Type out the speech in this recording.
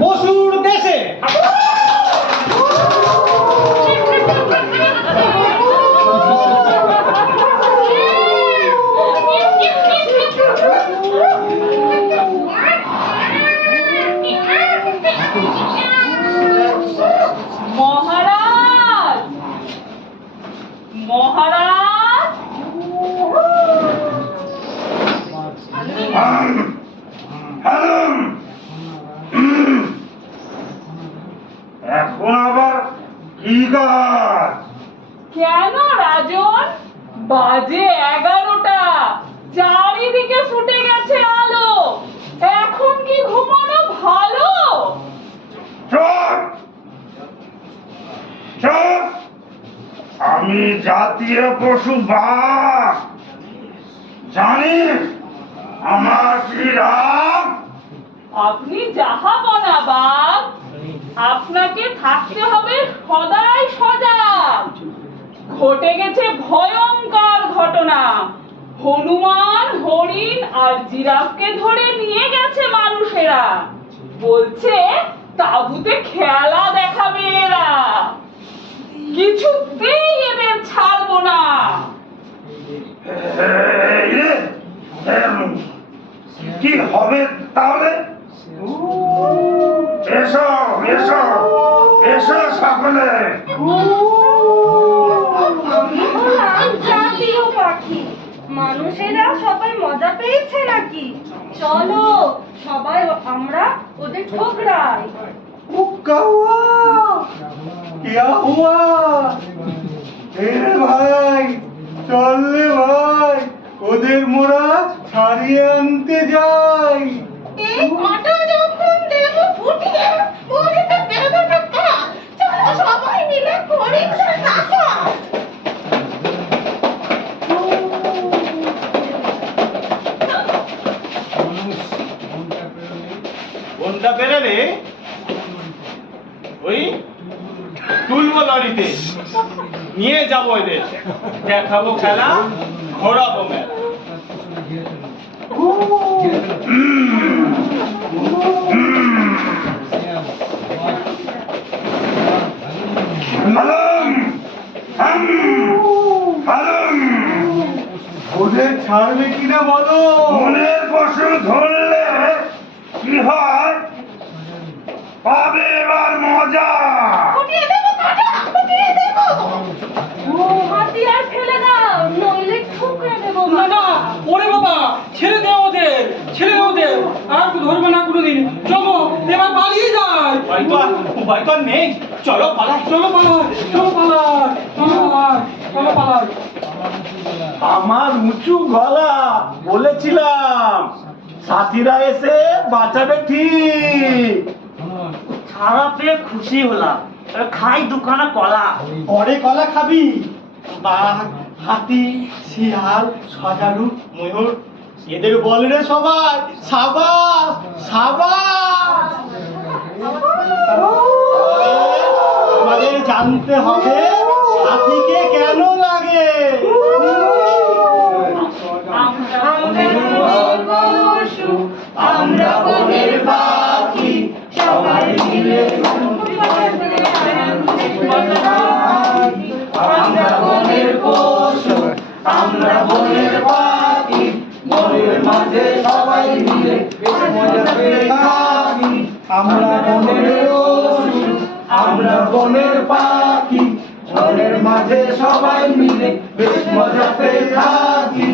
পশুর দেশে। মহারাজ, মহারাজ, এখন আবার কি কাজ? কেন রাজন? বাজে 11টা, চারিদিকে ফুটে গেছে আলো, এখন কি ঘুমানো ভালো? চুপ চুপ! আমি জাতীয় পশু বাঘ, জানিস আমার কি রাগ? আপনি জাহাপনা বাঘ, আপনাকে থাকতে হবে সদাই সজাগ। ঘটে গেছে ভয়ঙ্কর ঘটনা, হনুমান, হরিণ আর জিরাফকে ধরে নিয়ে গেছে মানুষেরা। বলছে তাঁবুতে খেলা দেখাবে এরা, কিছুতেই এদের ছাড়বো না। এই রে, কি হবে তাহলে? এসো এসো এসো সকলে। জাতীয় পাখি, মানুষেরা সবাই মজা পেয়েছে নাকি? চলো সবাই আমরা ওদের ঠোকরাই। क्या हुआ? ভাই চল রে ভাই, ওদের মোরা ছাড়িয়ে আনতে যাই। এই কাঁটা যখন দেব ফুটিয়ে ওদেরকে দেব টাকা, চলো সবাই মিলে করি টাকা। কোনটা বেরোলে ওই তুলবো লরিতে, নিয়ে যাবো এদের, দেখাবো খেলা, ঘোরাবো মেলা। হালুম হালুম, ওদের ছাড়বে কিনা বলো। মনের পশু ধরলে কি হয়, পাবে এবার মজা। ফুটিয়ে দেব কাঁটা, ফুটিয়ে দেব। হাতিয়ার ফেলে দাও, নইলে ঠুকরে দেব। না না, ওরে বাবা, ছেড়ে দে ওদের, ছেড়ে দে ওদের, আর ধরবে না কোনোদিন। চলো এবার পালিয়ে যায়। ভয় তো আর নেই, চলো পালাই। চলো পালাই, চলো পালাই, চলো পালাই, চলো পালাই। আমার উঁচু গলা, বলেছিলাম সাথীরা এসে বাঁচাবে ঠিক। ছাড়া পেয়ে খুশি হলাম, খাই দুখানা কলা। পরে কলা খাবি? বাঘ, হাতি, শিয়াল, সজারু, ময়ূর, এদের বল রে সবাই সাবাস সাবাস। আমাদের জানতে হবে সাথীকে কেন লাগে। আমরা বনের পাখি, সবাই মিলে আমরা বনের পশু, আমরা বনের পাখি, বনের মাঝে সবাই মিলে মজাতে থাকি। আমরা বনের পশু, আমরা বনের পাখি, বনের মাঝে সবাই মিলে বেশ মজাতে থাকি।